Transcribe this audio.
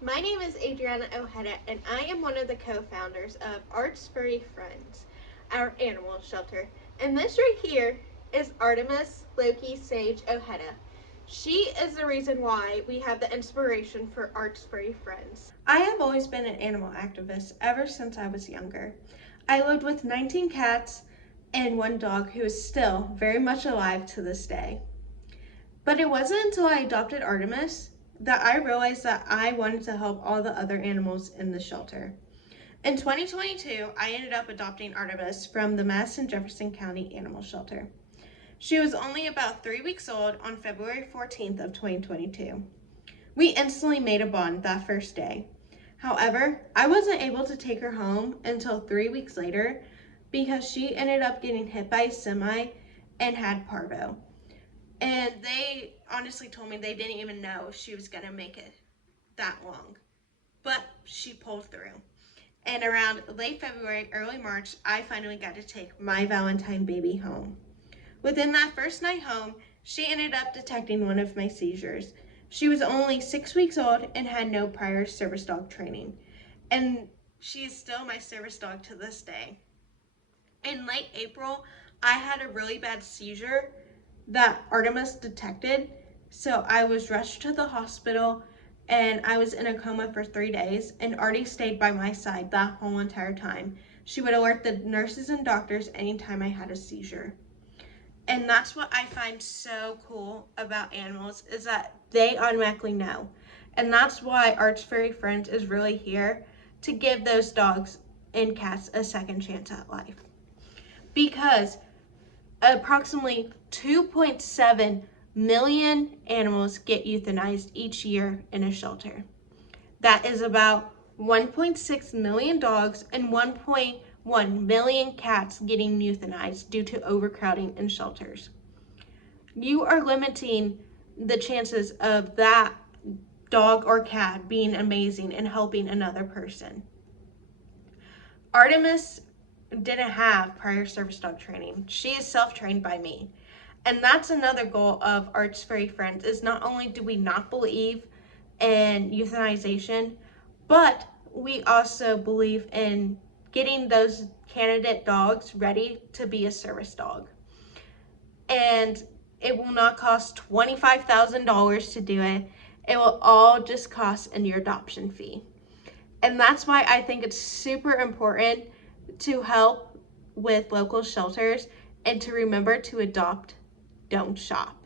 My name is Adriana Ojeda, and I am one of the co-founders of Arts Furry Friends, our animal shelter. And this right here is Artemis Loki Sage Ojeda. She is the reason why we have the inspiration for Arts Furry Friends. I have always been an animal activist ever since I was younger. I lived with 19 cats and one dog who is still very much alive to this day. But it wasn't until I adopted Artemis that I realized that I wanted to help all the other animals in the shelter. In 2022, I ended up adopting Artemis from the Madison Jefferson County Animal Shelter. She was only about 3 weeks old on February 14th of 2022. We instantly made a bond that first day. However, I wasn't able to take her home until 3 weeks later because she ended up getting hit by a semi and had parvo. And they honestly told me they didn't even know if she was gonna make it that long. But she pulled through. And around late February, early March, I finally got to take my Valentine baby home. Within that first night home, she ended up detecting one of my seizures. She was only 6 weeks old and had no prior service dog training. And she is still my service dog to this day. In late April, I had a really bad seizure that Artemis detected, so I was rushed to the hospital and I was in a coma for 3 days, and Artie stayed by my side that whole entire time. She would alert the nurses and doctors anytime I had a seizure. And that's what I find so cool about animals, is that they automatically know. And that's why Arts Furry Friends is really here to give those dogs and cats a second chance at life. Because approximately 2.7 million animals get euthanized each year in a shelter. That is about 1.6 million dogs and 1.1 million cats getting euthanized due to overcrowding in shelters. You are limiting the chances of that dog or cat being amazing and helping another person. Artemis didn't have prior service dog training. She is self-trained by me. And that's another goal of Arts Furry Friends, is not only do we not believe in euthanization, but we also believe in getting those candidate dogs ready to be a service dog. And it will not cost $25,000 to do it. It will all just cost in your adoption fee. And that's why I think it's super important to help with local shelters and to remember to adopt, don't shop.